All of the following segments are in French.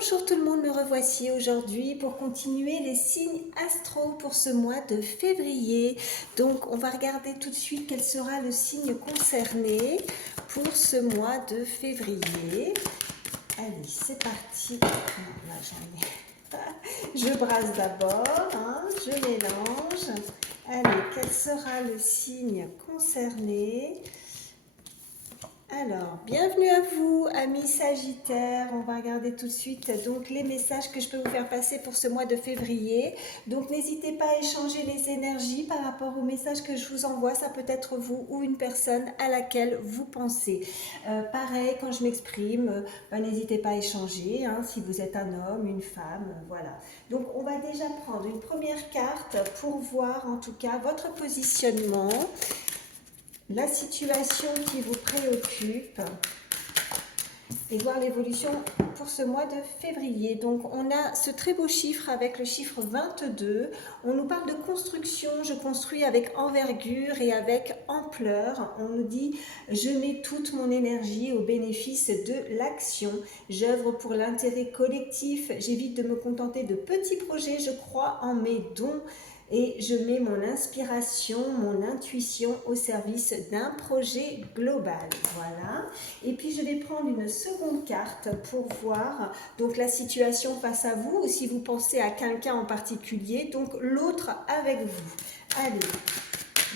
Bonjour tout le monde, me revoici aujourd'hui pour continuer les signes astro pour ce mois de février. Donc on va regarder tout de suite quel sera le signe concerné pour ce mois de février. Allez, c'est parti. Là, j'en ai. Je brasse d'abord, je mélange. Allez, quel sera le signe concerné ? Alors, bienvenue à vous, amis Sagittaires. On va regarder tout de suite donc les messages que je peux vous faire passer pour ce mois de février. Donc, n'hésitez pas à échanger les énergies par rapport aux messages que je vous envoie. Ça peut être vous ou une personne à laquelle vous pensez. Pareil, quand je m'exprime, n'hésitez pas à échanger. Si vous êtes un homme, une femme, voilà. Donc, on va déjà prendre une première carte pour voir en tout cas votre positionnement. La situation qui vous préoccupe et voir l'évolution pour ce mois de février. Donc on a ce très beau chiffre avec le chiffre 22. On nous parle de construction, je construis avec envergure et avec ampleur. On nous dit je mets toute mon énergie au bénéfice de l'action. J'œuvre pour l'intérêt collectif, j'évite de me contenter de petits projets, je crois en mes dons. Et je mets mon inspiration, mon intuition au service d'un projet global. Voilà. Et puis je vais prendre une seconde carte pour voir donc la situation face à vous, ou si vous pensez à quelqu'un en particulier, donc l'autre avec vous. Allez,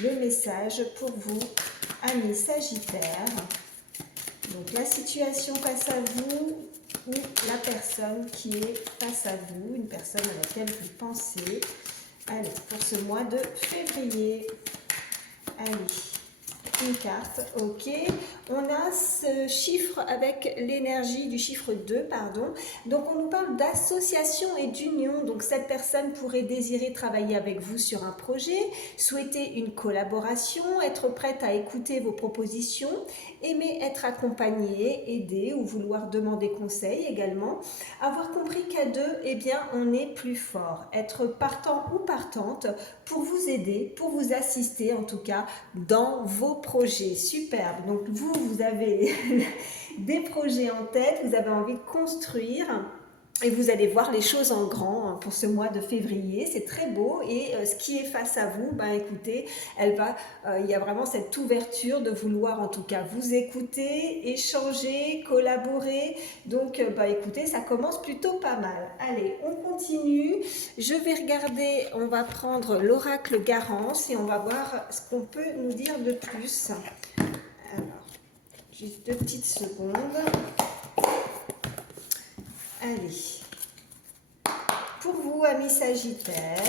le message pour vous, amis Sagittaires. Donc la situation face à vous, ou la personne qui est face à vous, une personne à laquelle vous pensez. Allez, pour ce mois de février. Allez, une carte, ok. On a ce chiffre avec l'énergie du chiffre 2, pardon. Donc, on nous parle d'association et d'union. Donc, cette personne pourrait désirer travailler avec vous sur un projet, souhaiter une collaboration, être prête à écouter vos propositions, aimer être accompagné, aider ou vouloir demander conseil également. Avoir compris qu'à deux, eh bien, on est plus fort. Être partant ou partante pour vous aider, pour vous assister en tout cas dans vos projets. Superbe. Donc vous avez des projets en tête, vous avez envie de construire. Et vous allez voir les choses en grand pour ce mois de février, c'est très beau. Et ce qui est face à vous, écoutez, il y a vraiment cette ouverture de vouloir en tout cas vous écouter, échanger, collaborer. Donc écoutez, ça commence plutôt pas mal. Allez, on continue. Je vais regarder, on va prendre l'oracle Garance et on va voir ce qu'on peut nous dire de plus. Alors, juste 2 petites secondes. Allez, pour vous, amis Sagittaires,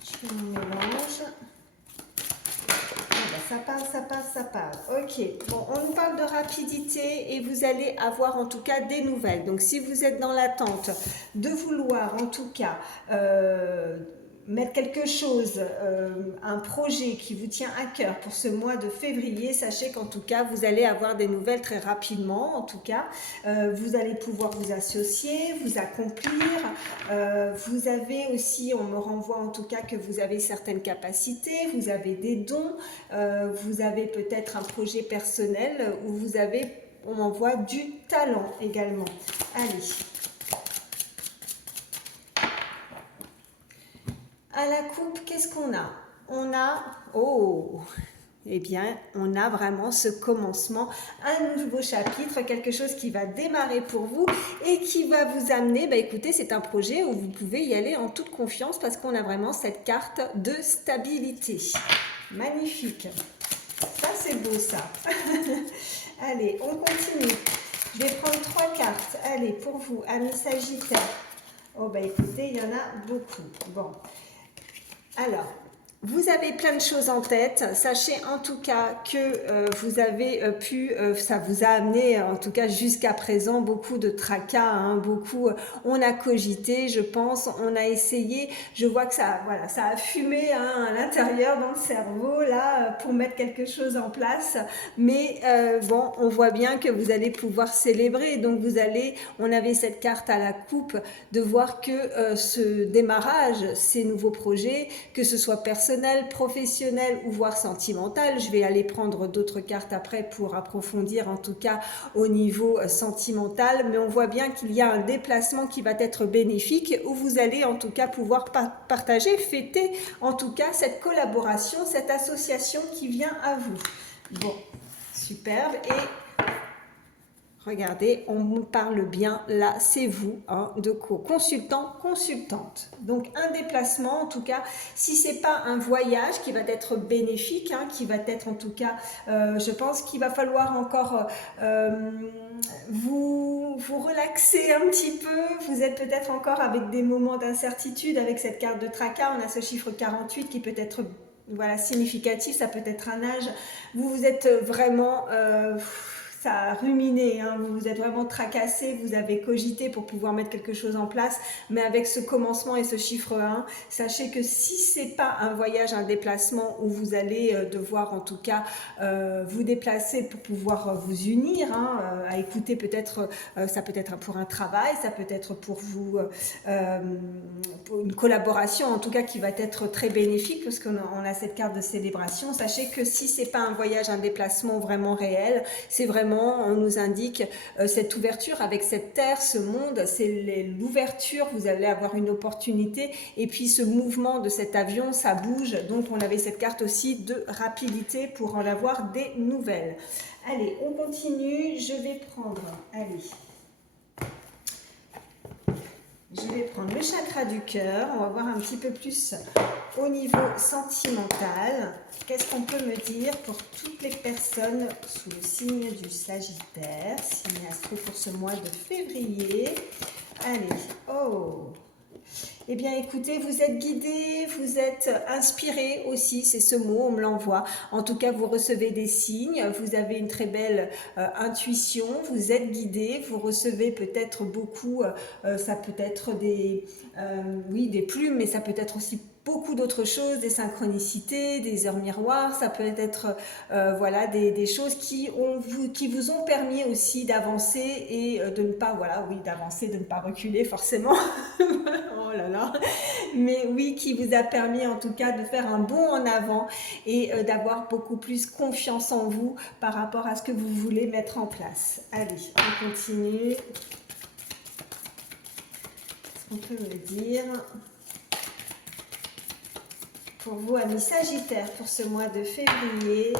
je fais mon mélange. Ça parle. Ok, bon, on nous parle de rapidité et vous allez avoir en tout cas des nouvelles. Donc, si vous êtes dans l'attente de vouloir en tout cas mettre quelque chose, un projet qui vous tient à cœur pour ce mois de février, sachez qu'en tout cas, vous allez avoir des nouvelles très rapidement. En tout cas, vous allez pouvoir vous associer, vous accomplir. Vous avez aussi, on me renvoie en tout cas que vous avez certaines capacités, vous avez des dons, vous avez peut-être un projet personnel où vous avez, on m'envoie du talent également. Allez. À la coupe, qu'est-ce qu'on a? On a, eh bien, on a vraiment ce commencement, un nouveau chapitre, quelque chose qui va démarrer pour vous et qui va vous amener, écoutez, c'est un projet où vous pouvez y aller en toute confiance parce qu'on a vraiment cette carte de stabilité. Magnifique. Ça, c'est beau, ça. Allez, on continue. Je vais prendre 3 cartes. Allez, pour vous, amis Sagittaires. Oh, écoutez, il y en a beaucoup. Bon. Alors, vous avez plein de choses en tête. Sachez en tout cas que vous avez ça vous a amené en tout cas jusqu'à présent beaucoup de tracas, beaucoup. On a cogité, je pense, on a essayé. Je vois que ça a fumé à l'intérieur dans le cerveau là pour mettre quelque chose en place. Mais bon, on voit bien que vous allez pouvoir célébrer. Donc on avait cette carte à la coupe de voir que ce démarrage, ces nouveaux projets, que ce soit personnel personnel, professionnel ou voire sentimental. Je vais aller prendre d'autres cartes après pour approfondir en tout cas au niveau sentimental, mais on voit bien qu'il y a un déplacement qui va être bénéfique où vous allez en tout cas pouvoir partager, fêter en tout cas cette collaboration, cette association qui vient à vous. Bon, superbe. Et regardez, on me parle bien, là, c'est vous, hein, de consultant, consultante. Donc, un déplacement, en tout cas, si c'est pas un voyage qui va être bénéfique, hein, qui va être, en tout cas, je pense qu'il va falloir encore vous relaxer un petit peu. Vous êtes peut-être encore avec des moments d'incertitude, avec cette carte de tracas, on a ce chiffre 48 qui peut être... Voilà, significatif, ça peut être un âge. Vous êtes vraiment... ça a ruminé, hein, vous vous êtes vraiment tracassé, vous avez cogité pour pouvoir mettre quelque chose en place, mais avec ce commencement et ce chiffre 1, sachez que si c'est pas un voyage, un déplacement où vous allez devoir en tout cas vous déplacer pour pouvoir vous unir, hein, à écouter peut-être, ça peut être pour un travail, ça peut être pour vous, pour une collaboration en tout cas qui va être très bénéfique parce qu'on a cette carte de célébration. Sachez que si c'est pas un voyage, un déplacement vraiment réel, c'est vraiment, on nous indique cette ouverture avec cette terre, ce monde, c'est l'ouverture, vous allez avoir une opportunité et puis ce mouvement de cet avion, ça bouge, donc on avait cette carte aussi de rapidité pour en avoir des nouvelles. Allez, on continue, je vais prendre, allez, je vais prendre le chakra du cœur, on va voir un petit peu plus au niveau sentimental. Qu'est-ce qu'on peut me dire pour toutes les personnes sous le signe du Sagittaire, signe astro pour ce mois de février. Allez, oh! Eh bien, écoutez, vous êtes guidé, vous êtes inspiré aussi, c'est ce mot, on me l'envoie. En tout cas, vous recevez des signes, vous avez une très belle intuition, vous êtes guidé, vous recevez peut-être beaucoup, ça peut être oui, des plumes, mais ça peut être aussi beaucoup d'autres choses, des synchronicités, des heures miroirs, ça peut être voilà, des choses qui vous ont permis aussi d'avancer et de ne pas, voilà, oui, d'avancer, de ne pas reculer forcément. Oh là là, mais oui, qui vous a permis en tout cas de faire un bond en avant et d'avoir beaucoup plus confiance en vous par rapport à ce que vous voulez mettre en place. Allez, on continue. Qu'est-ce qu'on peut me dire pour vous, amis Sagittaires, pour ce mois de février?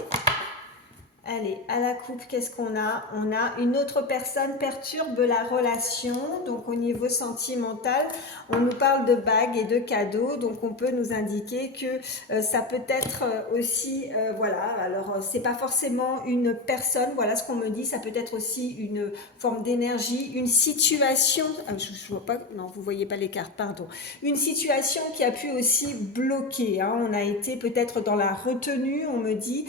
Allez, à la coupe, qu'est-ce qu'on a? On a une autre personne perturbe la relation, donc au niveau sentimental, on nous parle de bagues et de cadeaux, donc on peut nous indiquer que ça peut être aussi, voilà, alors c'est pas forcément une personne, voilà ce qu'on me dit, ça peut être aussi une forme d'énergie, une situation, je vois pas, non, vous voyez pas les cartes, pardon, une situation qui a pu aussi bloquer, hein, on a été peut-être dans la retenue, on me dit,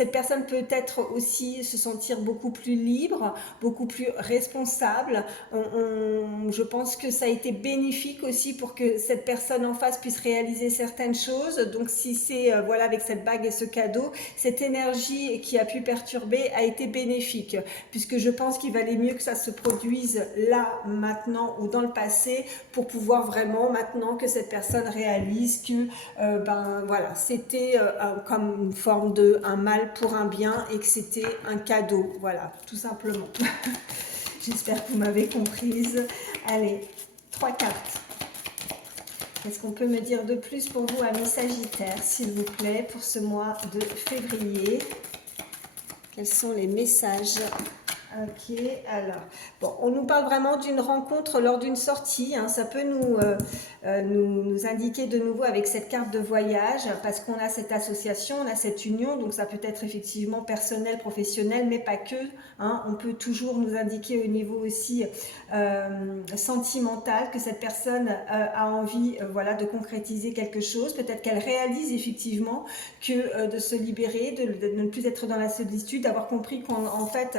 cette personne peut être aussi se sentir beaucoup plus libre, beaucoup plus responsable. Je pense que ça a été bénéfique aussi pour que cette personne en face puisse réaliser certaines choses. Donc si c'est voilà, avec cette bague et ce cadeau, cette énergie qui a pu perturber a été bénéfique, puisque je pense qu'il valait mieux que ça se produise là, maintenant ou dans le passé, pour pouvoir vraiment maintenant que cette personne réalise que ben voilà, c'était comme une forme de un mal pour un bien et que c'était un cadeau, voilà, tout simplement. J'espère que vous m'avez comprise. Allez, 3 cartes. Qu'est-ce qu'on peut me dire de plus pour vous, amis Sagittaires, s'il vous plaît, pour ce mois de février? Quels sont les messages? Ok, alors, bon, on nous parle vraiment d'une rencontre lors d'une sortie, hein, ça peut nous indiquer de nouveau avec cette carte de voyage, parce qu'on a cette association, on a cette union, donc ça peut être effectivement personnel, professionnel, mais pas que, hein, on peut toujours nous indiquer au niveau aussi sentimental que cette personne a envie voilà, de concrétiser quelque chose, peut-être qu'elle réalise effectivement que de se libérer, de ne plus être dans la solitude, d'avoir compris qu'en fait,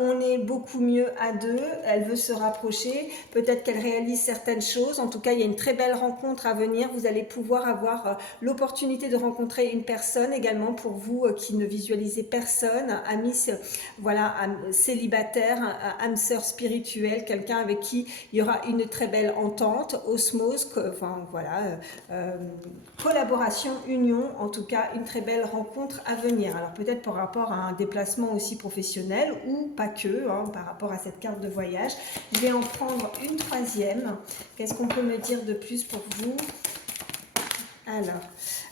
on est beaucoup mieux à deux, elle veut se rapprocher, peut-être qu'elle réalise certaines choses, en tout cas il y a une très belle rencontre à venir, vous allez pouvoir avoir l'opportunité de rencontrer une personne également pour vous qui ne visualisez personne, amis, voilà, célibataire, âme sœur spirituelle, quelqu'un avec qui il y aura une très belle entente, osmose, enfin voilà, collaboration, union, en tout cas une très belle rencontre à venir. Alors peut-être par rapport à un déplacement aussi professionnel ou pas que, hein, par rapport à cette carte de voyage. Je vais en prendre une troisième. Qu'est-ce qu'on peut me dire de plus pour vous?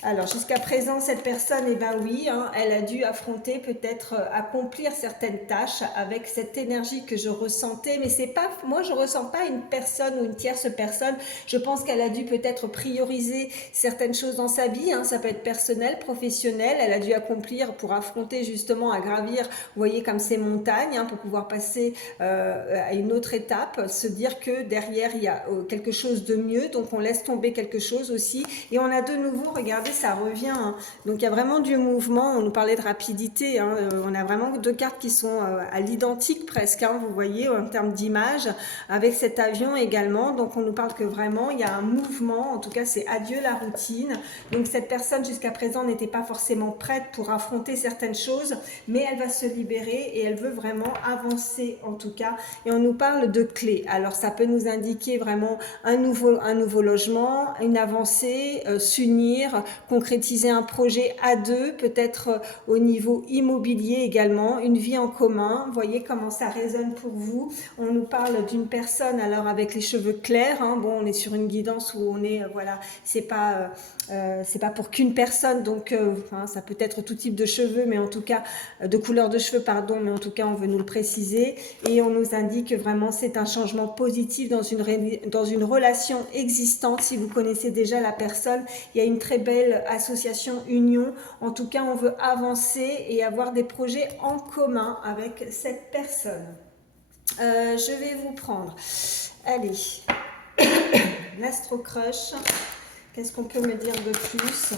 Alors jusqu'à présent, cette personne, eh ben oui, hein, elle a dû affronter, peut-être accomplir certaines tâches avec cette énergie que je ressentais, mais c'est pas, moi je ressens pas une personne ou une tierce personne. Je pense qu'elle a dû peut-être prioriser certaines choses dans sa vie, hein, ça peut être personnel, professionnel, elle a dû accomplir pour affronter justement à gravir, vous voyez comme ces montagnes, hein, pour pouvoir passer à une autre étape, se dire que derrière il y a quelque chose de mieux, donc on laisse tomber quelque chose aussi, et on a de nouveau, regardez, ça revient, hein. Donc il y a vraiment du mouvement, on nous parlait de rapidité, hein. On a vraiment deux cartes qui sont à l'identique presque, hein, vous voyez, en termes d'image, avec cet avion également, donc on nous parle que vraiment il y a un mouvement, en tout cas c'est adieu la routine, donc cette personne jusqu'à présent n'était pas forcément prête pour affronter certaines choses, mais elle va se libérer et elle veut vraiment avancer en tout cas, et on nous parle de clés, alors ça peut nous indiquer vraiment un nouveau logement, une avancée, s'unir, concrétiser un projet à deux, peut-être au niveau immobilier également, une vie en commun. Voyez comment ça résonne pour vous. On nous parle d'une personne alors avec les cheveux clairs, hein. Bon, on est sur une guidance où on est, voilà, c'est pas pour qu'une personne, donc enfin, ça peut être tout type de cheveux, mais en tout cas de couleur de cheveux, pardon, mais en tout cas on veut nous le préciser, et on nous indique que vraiment c'est un changement positif dans une relation existante. Si vous connaissez déjà la personne, il y a une très belle association, union. En tout cas, on veut avancer et avoir des projets en commun avec cette personne. Je vais vous prendre, allez, l'Astro Crush. Qu'est-ce qu'on peut me dire de plus?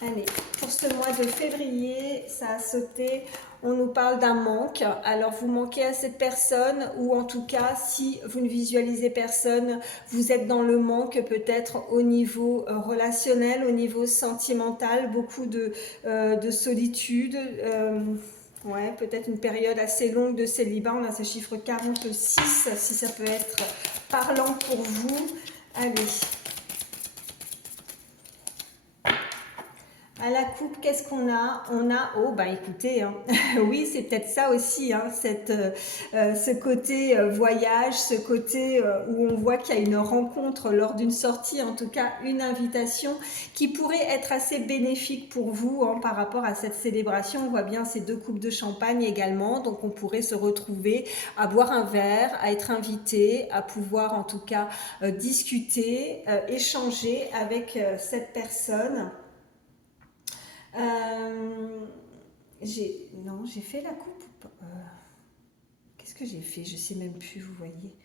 Allez, pour ce mois de février, ça a sauté. On nous parle d'un manque. Alors, vous manquez à cette personne, ou en tout cas, si vous ne visualisez personne, vous êtes dans le manque peut-être au niveau relationnel, au niveau sentimental, beaucoup de solitude. Ouais, peut-être une période assez longue de célibat. On a ce chiffre 46, si ça peut être parlant pour vous. Allez. À la coupe, qu'est-ce qu'on a? On a, oh bah écoutez, hein, oui c'est peut-être ça aussi, hein, ce côté voyage, ce côté où on voit qu'il y a une rencontre lors d'une sortie, en tout cas une invitation qui pourrait être assez bénéfique pour vous, hein, par rapport à cette célébration. On voit bien ces deux coupes de champagne également, donc on pourrait se retrouver à boire un verre, à être invité, à pouvoir en tout cas discuter, échanger avec cette personne. J'ai fait la coupe ou pas? Qu'est-ce que j'ai fait? Je sais même plus, vous voyez.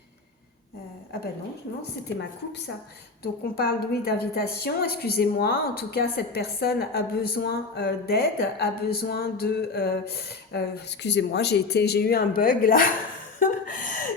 Ah ben non, c'était ma coupe ça. Donc on parle, oui, d'invitation, excusez-moi. En tout cas, cette personne a besoin d'aide, a besoin de... excusez-moi, j'ai eu un bug là.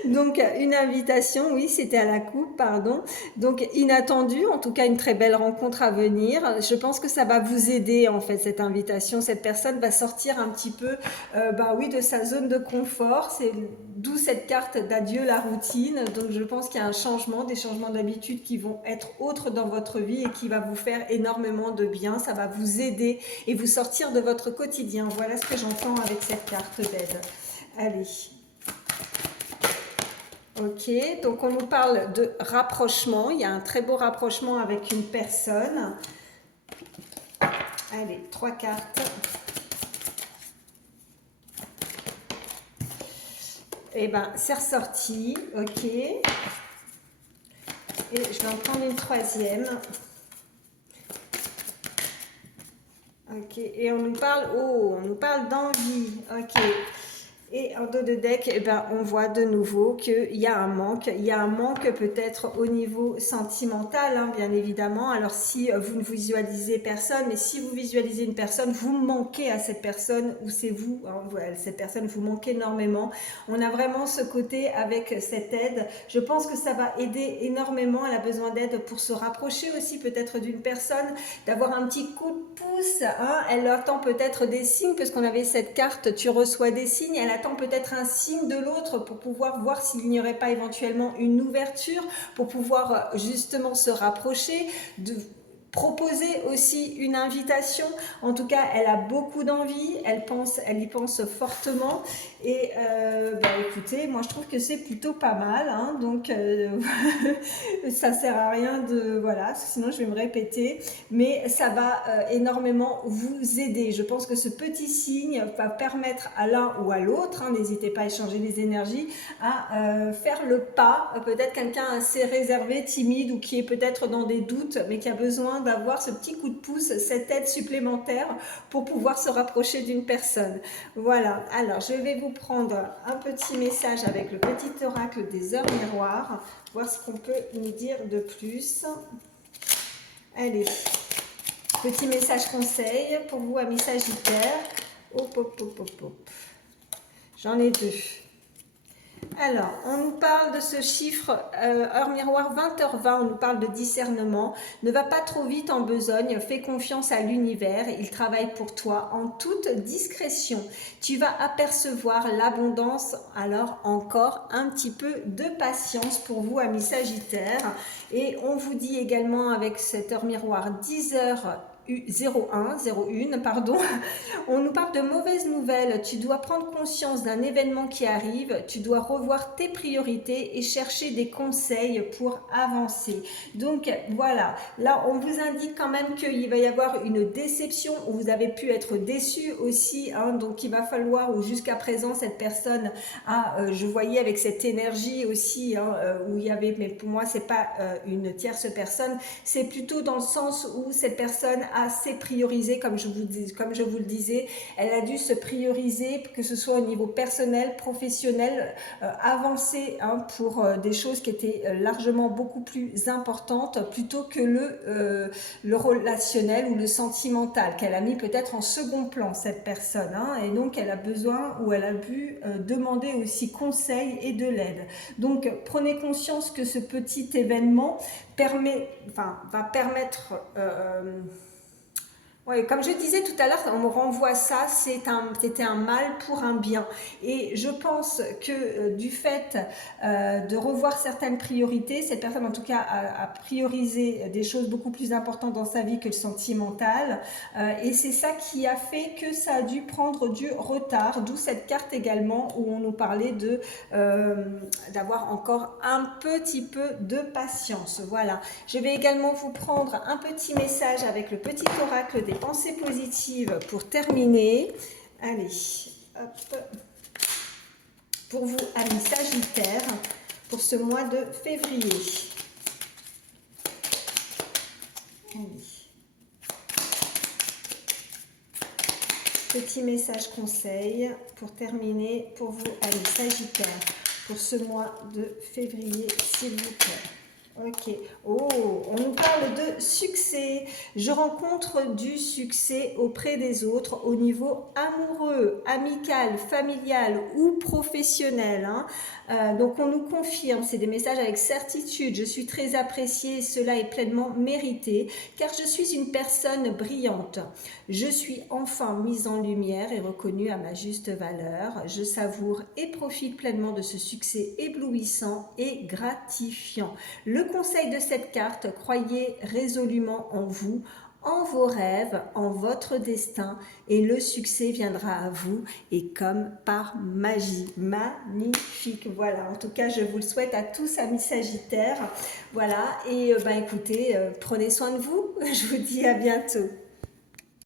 Donc une invitation, oui, c'était à la coupe, pardon. Donc inattendu, en tout cas une très belle rencontre à venir. Je pense que ça va vous aider en fait cette invitation. Cette personne va sortir un petit peu, bah oui, de sa zone de confort. C'est d'où cette carte d'adieu la routine. Donc je pense qu'il y a un changement, des changements d'habitude qui vont être autres dans votre vie et qui va vous faire énormément de bien. Ça va vous aider et vous sortir de votre quotidien. Voilà ce que j'entends avec cette carte d'aide. Allez. Ok, donc on nous parle de rapprochement. Il y a un très beau rapprochement avec une personne. Allez, 3 cartes. Eh bien, c'est ressorti. Ok. Et je vais en prendre une troisième. Ok, et on nous parle d'envie. Ok. Et en dos de deck, eh ben, on voit de nouveau qu'il y a un manque. Il y a un manque peut-être au niveau sentimental, hein, bien évidemment. Alors si vous ne visualisez personne, mais si vous visualisez une personne, vous manquez à cette personne ou c'est vous, hein, cette personne vous manque énormément. On a vraiment ce côté avec cette aide. Je pense que ça va aider énormément. Elle a besoin d'aide pour se rapprocher aussi peut-être d'une personne, d'avoir un petit coup de pouce. Hein. Elle attend peut-être des signes, parce qu'on avait cette carte, tu reçois des signes. Elle attend peut-être un signe de l'autre pour pouvoir voir s'il n'y aurait pas éventuellement une ouverture, pour pouvoir justement se rapprocher, de proposer aussi une invitation. En tout cas, elle a beaucoup d'envie, elle y pense fortement. Et bah, écoutez, moi je trouve que c'est plutôt pas mal, hein, donc ça sert à rien de voilà, sinon je vais me répéter, mais ça va énormément vous aider. Je pense que ce petit signe va permettre à l'un ou à l'autre, hein, n'hésitez pas à échanger les énergies, à faire le pas. Peut-être quelqu'un assez réservé, timide ou qui est peut-être dans des doutes, mais qui a besoin d'avoir ce petit coup de pouce, cette aide supplémentaire pour pouvoir se rapprocher d'une personne. Voilà, alors je vais vous prendre un petit message avec le petit oracle des heures miroirs, voir ce qu'on peut nous dire de plus. Allez, petit message conseil pour vous, amis Sagittaires. Hop, hop, hop, hop, hop. J'en ai deux. Alors, on nous parle de ce chiffre, heure miroir 20h20, on nous parle de discernement. Ne va pas trop vite en besogne, fais confiance à l'univers, il travaille pour toi en toute discrétion. Tu vas apercevoir l'abondance, alors encore un petit peu de patience pour vous, amis Sagittaires. Et on vous dit également avec cette heure miroir 10h01, pardon, on nous parle de mauvaises nouvelles. Tu dois prendre conscience d'un événement qui arrive, tu dois revoir tes priorités et chercher des conseils pour avancer. Donc voilà, là on vous indique quand même qu'il va y avoir une déception, où vous avez pu être déçu aussi, hein, donc il va falloir, ou jusqu'à présent cette personne a, je voyais avec cette énergie aussi, hein, où il y avait, mais pour moi c'est pas une tierce personne, c'est plutôt dans le sens où cette personne a ses priorités, comme je vous le disais, elle a dû se prioriser, que ce soit au niveau personnel, professionnel, avancer, hein, pour des choses qui étaient largement beaucoup plus importantes, plutôt que le relationnel ou le sentimental, qu'elle a mis peut-être en second plan, cette personne, hein, et donc elle a besoin, ou elle a pu demander aussi conseil et de l'aide. Donc prenez conscience que ce petit événement va permettre... Oui, comme je disais tout à l'heure, on me renvoie ça, c'était un mal pour un bien. Et je pense que du fait de revoir certaines priorités, cette personne en tout cas a priorisé des choses beaucoup plus importantes dans sa vie que le sentimental. Et c'est ça qui a fait que ça a dû prendre du retard, d'où cette carte également où on nous parlait d'avoir encore un petit peu de patience. Voilà. Je vais également vous prendre un petit message avec le petit oracle des pensées positives pour terminer. Allez, hop. Pour vous, amis Sagittaires, pour ce mois de février. Allez. Petit message conseil pour terminer pour vous, amis Sagittaires, pour ce mois de février, s'il vous plaît. Ok. Oh, on nous parle de succès. Je rencontre du succès auprès des autres au niveau amoureux, amical, familial ou professionnel. Hein. Donc on nous confirme, c'est des messages avec certitude. Je suis très appréciée, cela est pleinement mérité, car je suis une personne brillante. Je suis enfin mise en lumière et reconnue à ma juste valeur. Je savoure et profite pleinement de ce succès éblouissant et gratifiant. Le conseil de cette carte, croyez résolument en vous, en vos rêves, en votre destin, et le succès viendra à vous, et comme par magie. Magnifique. Voilà, en tout cas je vous le souhaite à tous, amis Sagittaires. Voilà, et écoutez, prenez soin de vous. Je vous dis à bientôt.